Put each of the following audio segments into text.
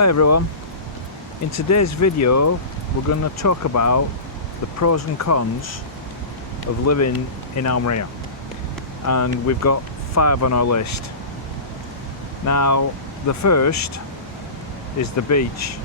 Hi everyone, in today's video we're going to talk about the pros and cons of living in Almeria, and we've got 5 on our list. Now the first is the beach,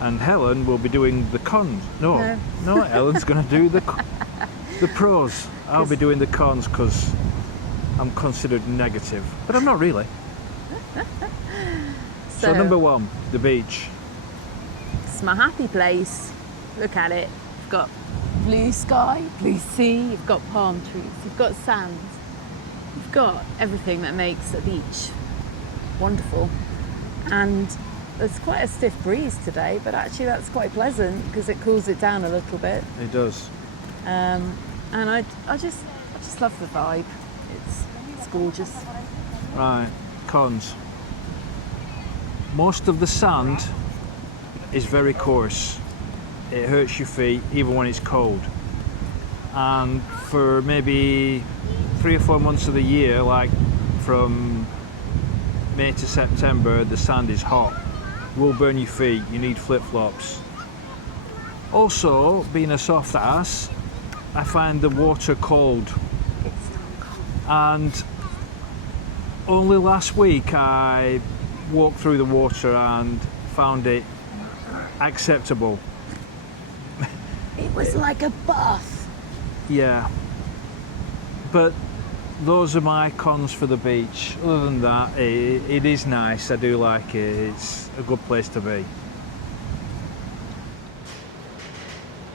and Helen will be doing the cons. No, Helen's going to do the pros. I'll be doing the cons because I'm considered negative, but I'm not really. So number 1, the beach. It's my happy place. Look at it. You've got blue sky, blue sea, you've got palm trees, you've got sand. You've got everything that makes a beach wonderful. And there's quite a stiff breeze today, but actually that's quite pleasant because it cools it down a little bit. It does. And I just love the vibe. It's gorgeous. Right, cons. Most of the sand is very coarse. It hurts your feet even when it's cold. And for maybe 3 or 4 months of the year, like from May to September, the sand is hot. Will burn your feet, you need flip-flops. Also, being a soft ass, I find the water cold. And only last week I walked through the water and found it acceptable. It was like a bath. Yeah, but those are my cons for the beach. Other than that, it is nice. I do like it. It's a good place to be.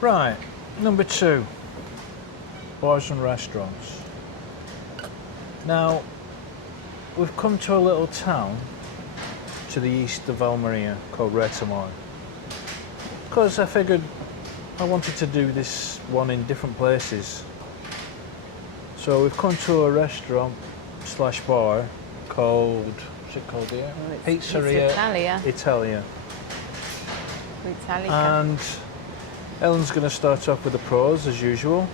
Right, number 2, bars and restaurants. Now, we've come to a little town to the east of Almeria called Retamar, because I figured I wanted to do this one in different places. So we've come to a restaurant slash bar called, what's it called here? Pizzeria Italia. And Helen's going to start off with the pros as usual.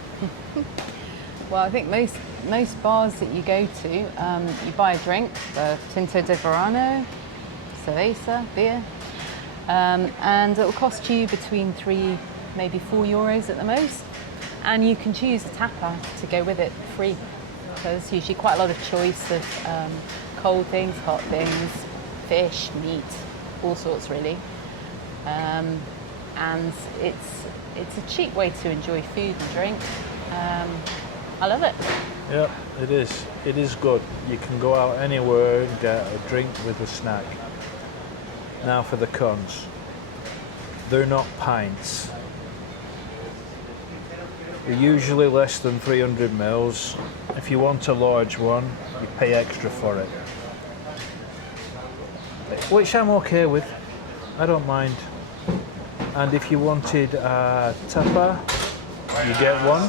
Well, I think most bars that you go to, you buy a drink, Tinto de Verano, cerveza, beer, and it will cost you between 3, maybe 4 euros at the most, and you can choose a tapa to go with it free. So there's usually quite a lot of choice of cold things, hot things, fish, meat, all sorts really, and it's a cheap way to enjoy food and drink. I love it. Yeah, it is. It is good. You can go out anywhere and get a drink with a snack. Now for the cons. They're not pints. They're usually less than 300 mils. If you want a large one, you pay extra for it. Which I'm okay with. I don't mind. And if you wanted a tapa, you get one.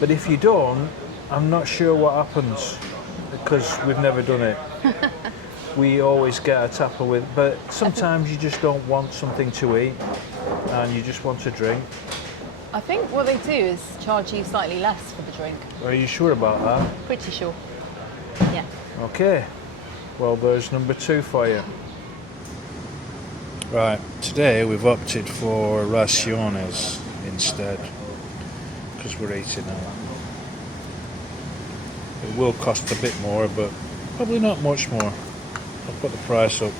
But if you don't, I'm not sure what happens, because we've never done it. We always get a tapa with, but sometimes you just don't want something to eat and you just want a drink. I think what they do is charge you slightly less for the drink. Are you sure about that? Pretty sure. Yeah. Okay. Well, there's number 2 for you. Right. Today we've opted for raciones instead, because we're eating out. It will cost a bit more, but probably not much more. I'll put the price up.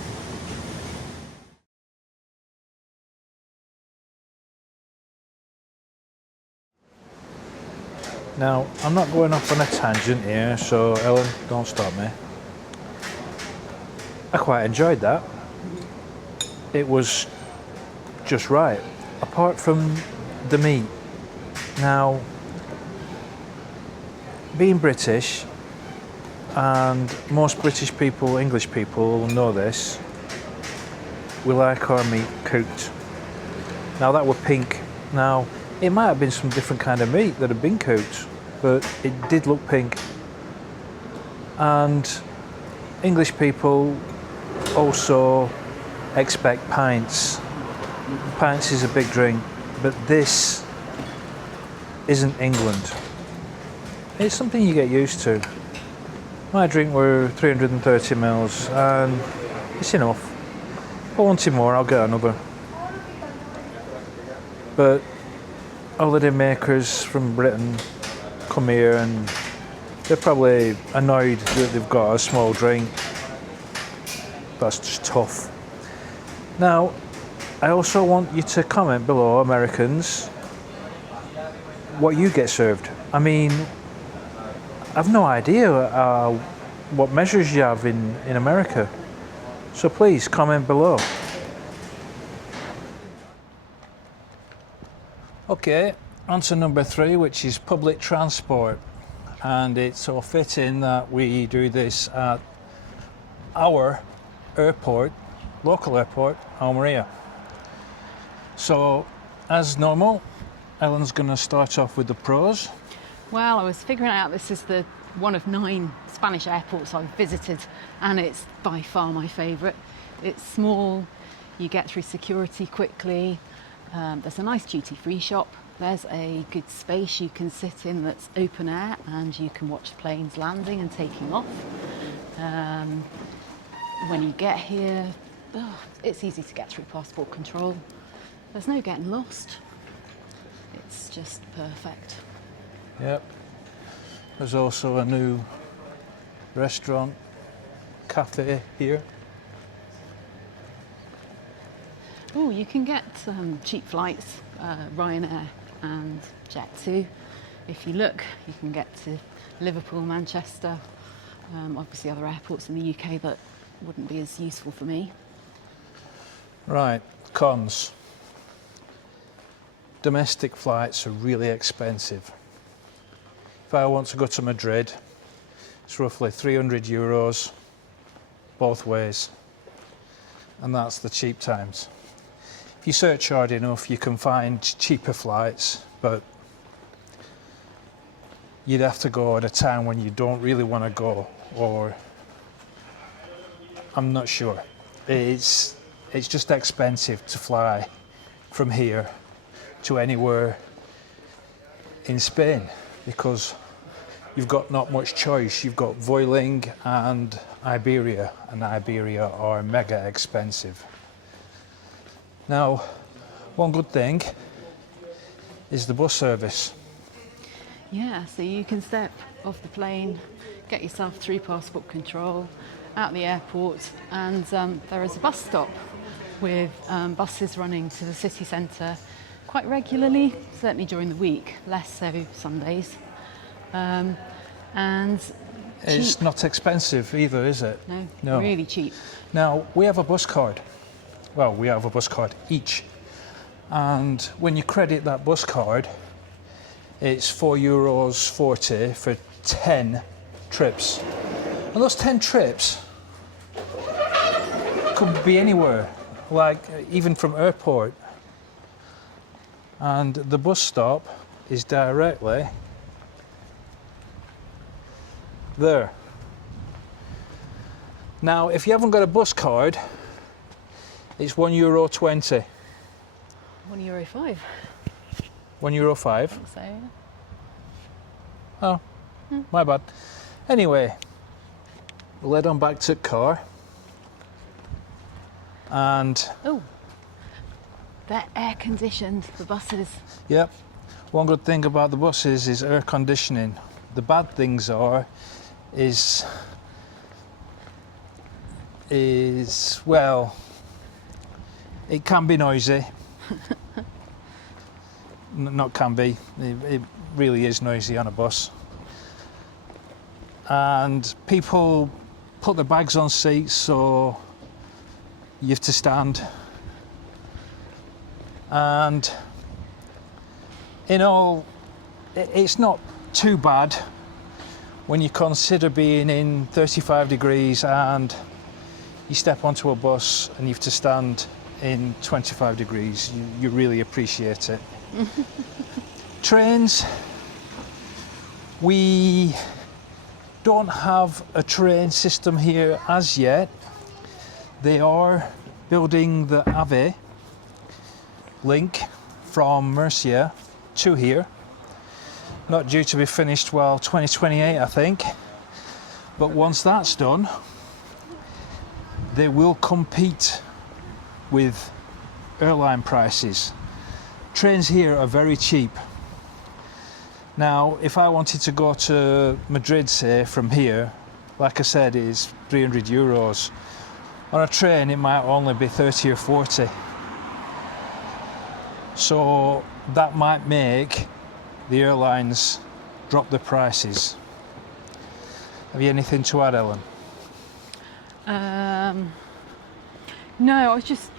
Now, I'm not going off on a tangent here, so Helen, don't stop me. I quite enjoyed that. It was just right, apart from the meat. Now, being British, and most British people, English people will know this, we like our meat cooked. Now that were pink. Now, it might have been some different kind of meat that had been cooked, but it did look pink. And English people also expect pints. Pints is a big drink, but this isn't England. It's something you get used to. My drink were 330 mils and it's enough. I wanted more, I'll get another. But holiday makers from Britain come here and they're probably annoyed that they've got a small drink. That's just tough. Now, I also want you to comment below, Americans, what you get served. I mean, I've no idea what measures you have in America. So please comment below. Okay, on to number 3, which is public transport. And it's so fitting that we do this at our airport, local airport, Almeria. So, as normal, Helen's going to start off with the pros. Well, I was figuring out this is the one of 9 Spanish airports I've visited, and it's by far my favourite. It's small, you get through security quickly, there's a nice duty-free shop, there's a good space you can sit in that's open air and you can watch planes landing and taking off. When you get here, it's easy to get through passport control. There's no getting lost. It's just perfect. Yep. There's also a new restaurant, cafe here. Oh, you can get cheap flights, Ryanair and Jet2. If you look, you can get to Liverpool, Manchester, obviously other airports in the UK that wouldn't be as useful for me. Right, cons. Domestic flights are really expensive. If I want to go to Madrid, it's roughly €300 both ways, and that's the cheap times. If you search hard enough, you can find cheaper flights, but you'd have to go at a time when you don't really want to go, or I'm not sure. It's just expensive to fly from here to anywhere in Spain, because you've got not much choice. You've got Vueling and Iberia are mega expensive. Now, one good thing is the bus service. Yeah, so you can step off the plane, get yourself through passport control, out the airport, and there is a bus stop with buses running to the city centre quite regularly, certainly during the week, less so Sundays. And It's cheap. not expensive either, is it? No, really cheap. Now, we have a bus card. Well, we have a bus card each. And when you credit that bus card, it's €4.40 for 10 trips. And those 10 trips could be anywhere, like even from airport. And the bus stop is directly there. Now, if you haven't got a bus card, it's €1.20. €1.05. €1.05. So, yeah. Oh, my bad. Anyway, we'll head on back to the car. And Oh, they're air conditioned, the buses. yep, one good thing about the buses is air conditioning. The bad things is well, it can be noisy. Not can be, it really is noisy on a bus. And people put their bags on seats, so you have to stand. And in all, it's not too bad when you consider being in 35 degrees and you step onto a bus and you have to stand in 25 degrees. You really appreciate it. Trains, we don't have a train system here as yet. They are building the AVE link from Murcia to here. Not due to be finished, well, 2028 I think. But once that's done, they will compete with airline prices. Trains here are very cheap. Now, if I wanted to go to Madrid, say, from here, like I said, it's 300 euros. On a train, it might only be 30 or 40. So that might make the airlines drop the prices. Have you anything to add, Helen? No, I was just,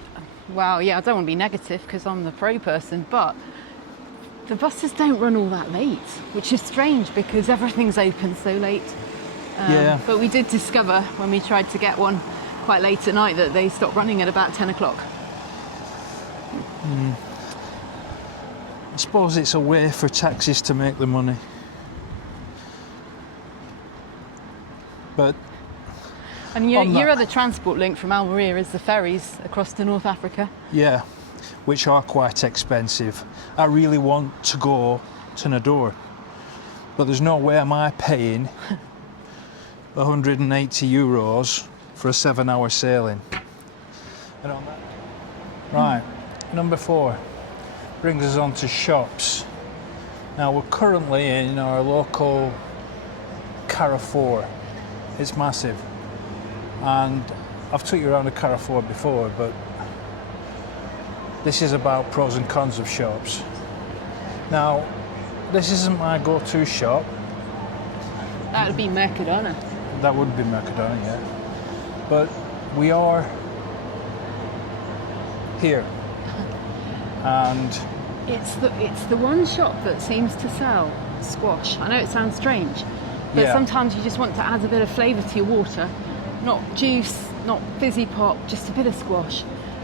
well, yeah, I don't want to be negative because I'm the pro person, but the buses don't run all that late, which is strange because everything's open so late. Yeah. But we did discover when we tried to get one quite late at night that they stopped running at about 10 o'clock. I suppose it's a way for taxis to make the money. But and your other transport link from Almeria is the ferries across to North Africa. yeah, which are quite expensive. I really want to go to Nador, but there's no way am I paying 180 euros for a 7-hour sailing. Right, number 4 brings us on to shops. Now we're currently in our local Carrefour. It's massive, and I've took you around a Carrefour before, but this is about pros and cons of shops. Now, this isn't my go-to shop. That would be Mercadona. That would be Mercadona, yeah. But we are here, and It's the one shop that seems to sell squash. I know it sounds strange, but Yeah. sometimes you just want to add a bit of flavour to your water. Not juice, not fizzy pop, just a bit of squash.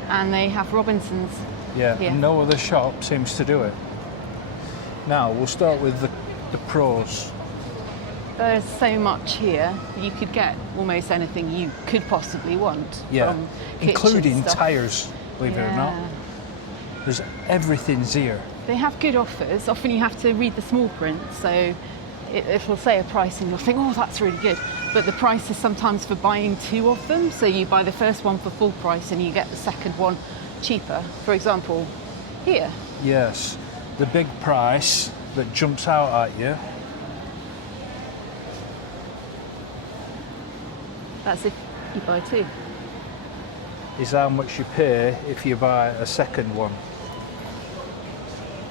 And they have Robinsons. yeah, here. no other shop seems to do it. Now, we'll start with the pros. There's so much here. You could get almost anything you could possibly want. Yeah, from kitchen including stuff. tyres, believe it or not. Yeah. There's everything's here. They have good offers. Often you have to read the small print, so it'll say a price and you'll think, oh, that's really good. But the price is sometimes for buying 2 of them. So you buy the first one for full price and you get the second one cheaper. For example, here. Yes, the big price that jumps out at you. That's if you buy 2. Is how much you pay if you buy a second one,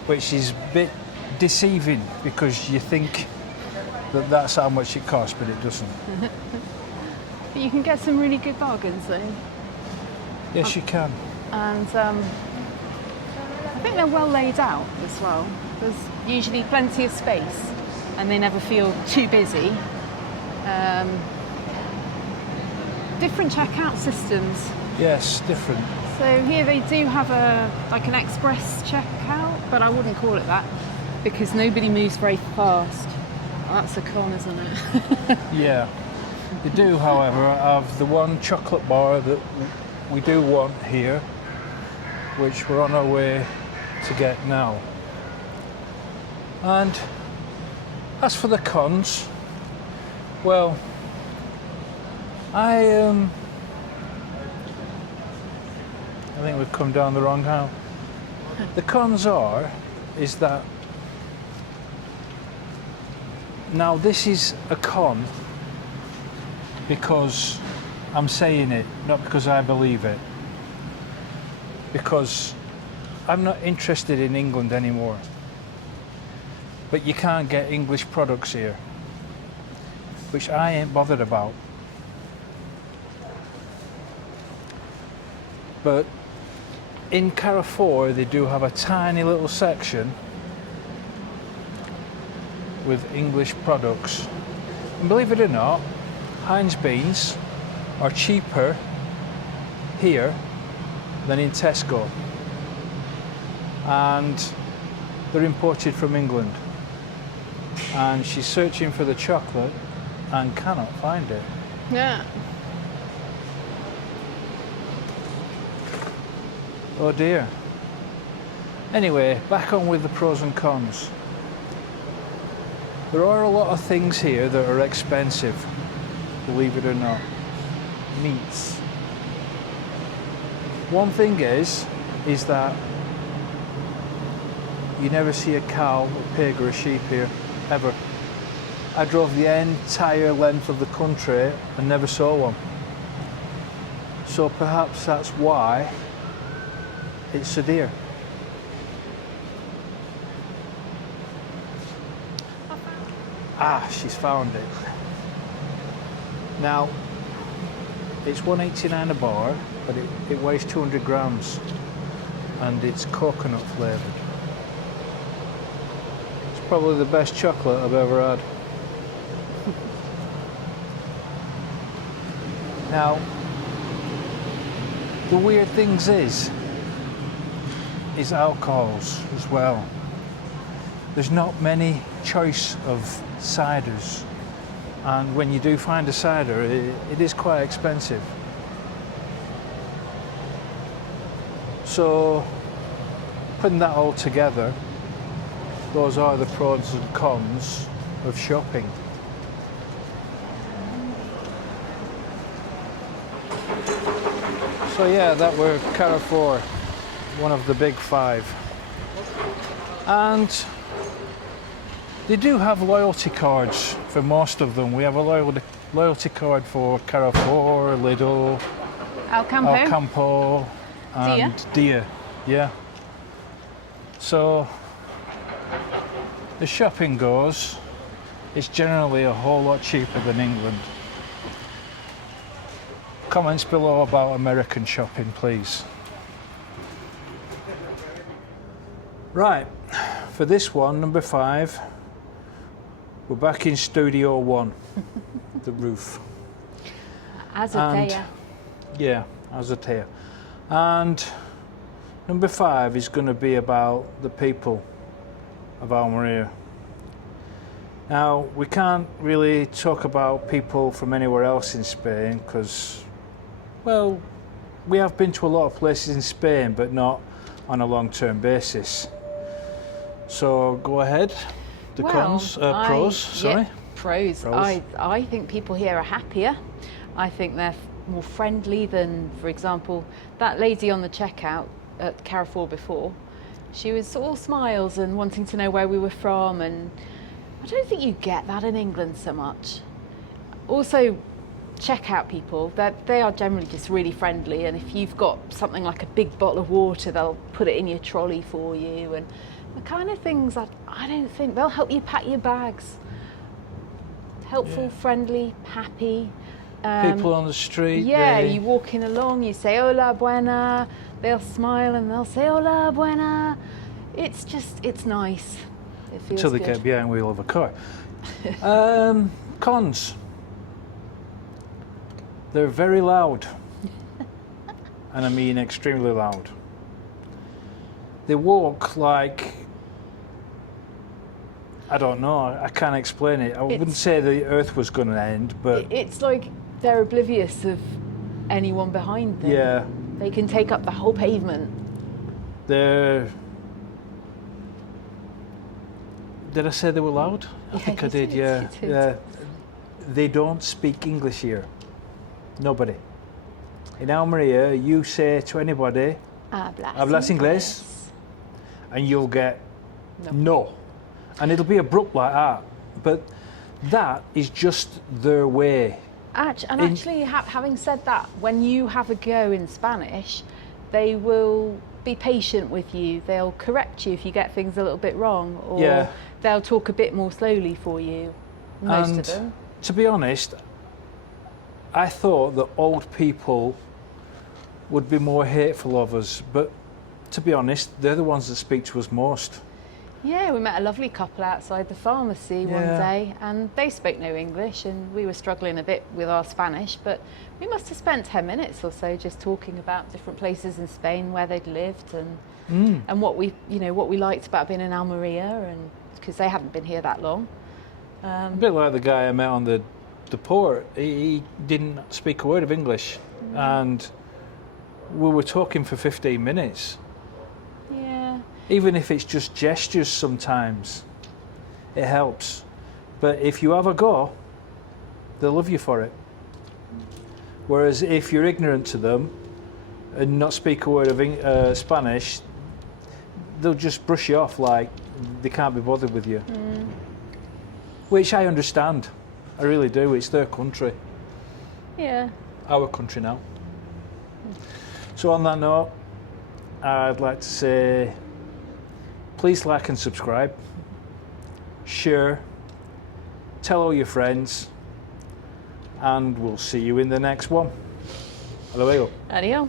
which is a bit deceiving because you think that that's how much it costs, but it doesn't. But you can get some really good bargains though. Yes, you can. And I think they're well laid out as well. There's usually plenty of space and they never feel too busy. Different checkout systems. Yes, different. So here they do have like an express checkout, but I wouldn't call it that because nobody moves very fast. Oh, that's a con, isn't it? Yeah. They do, however, have the one chocolate bar that we do want here, which we're on our way to get now. And as for the cons, well, I think we've come down the wrong aisle. The cons is that now this is a con because I'm saying it, not because I believe it. Because I'm not interested in England anymore. But you can't get English products here, which I ain't bothered about. But in Carrefour they do have a tiny little section with English products. And believe it or not, Heinz beans are cheaper here than in Tesco. And they're imported from England. And she's searching for the chocolate and cannot find it. Yeah. Oh dear. Anyway, back on with the pros and cons. There are a lot of things here that are expensive, believe it or not. Meats. One thing is that you never see a cow, a pig or a sheep here, ever. I drove the entire length of the country and never saw one. So perhaps that's why it's so dear. Ah, she's found it. Now, it's $1.89 a bar, but it weighs 200 grams and it's coconut flavoured. It's probably the best chocolate I've ever had. Now, the weird things is alcohols as well. There's not many choice of ciders, and when you do find a cider, it is quite expensive. So, putting that all together, those are the pros and cons of shopping. So yeah, that were Carrefour, one of the big five. And they do have loyalty cards for most of them. We have a loyalty card for Carrefour, Lidl, Alcampo, and Dia. Yeah. So, as shopping goes, it's generally a whole lot cheaper than England. Comments below about American shopping, please. Right, for this one, number 5, we're back in Studio 1, the roof. Azotea. Yeah, Azotea. And number 5 is going to be about the people of Almeria. Now, we can't really talk about people from anywhere else in Spain because, well, we have been to a lot of places in Spain, but not on a long-term basis. So go ahead. Pros. Sorry. Yeah, pros. I think people here are happier. I think they're more friendly than, for example, that lady on the checkout at Carrefour before. She was all smiles and wanting to know where we were from, and I don't think you get that in England so much. Also, checkout people, they are generally just really friendly, and if you've got something like a big bottle of water, they'll put it in your trolley for you, and the kind of things that I don't think they'll help you pack your bags. Helpful, friendly, happy. People on the street. Yeah, you walking along, you say hola buena, they'll smile and they'll say hola buena. It's nice. It feels Until they good. get behind the wheel of a car. Cons. They're very loud. And I mean extremely loud. They walk like, I don't know, I can't explain it. I wouldn't say the earth was going to end, but it's like they're oblivious of anyone behind them. Yeah. They can take up the whole pavement. Did I say they were loud? I think I did, yeah. You did. Yeah. They don't speak English here. Nobody. In Almeria, you say to anybody, hablas inglés, and you'll get no. And it'll be abrupt like that. But that is just their way. Actually, having said that, when you have a go in Spanish, they will be patient with you. They'll correct you if you get things a little bit wrong, or they'll talk a bit more slowly for you, most of them. To be honest, I thought that old people would be more hateful of us, but to be honest, they're the ones that speak to us most. Yeah, we met a lovely couple outside the pharmacy one day, and they spoke no English, and we were struggling a bit with our Spanish, but we must have spent 10 minutes or so just talking about different places in Spain where they'd lived, and what we liked about being in Almeria, and because they hadn't been here that long. A bit like the guy I met on the port. He didn't speak a word of English, and we were talking for 15 minutes. Yeah. Even if it's just gestures sometimes, it helps. But if you have a go, they'll love you for it. Whereas if you're ignorant to them and not speak a word of Spanish, they'll just brush you off like they can't be bothered with you. Which I understand. I really do. It's their country. Yeah. Our country now. So on that note, I'd like to say please like and subscribe, share, tell all your friends, and we'll see you in the next one. Hasta luego. Adios.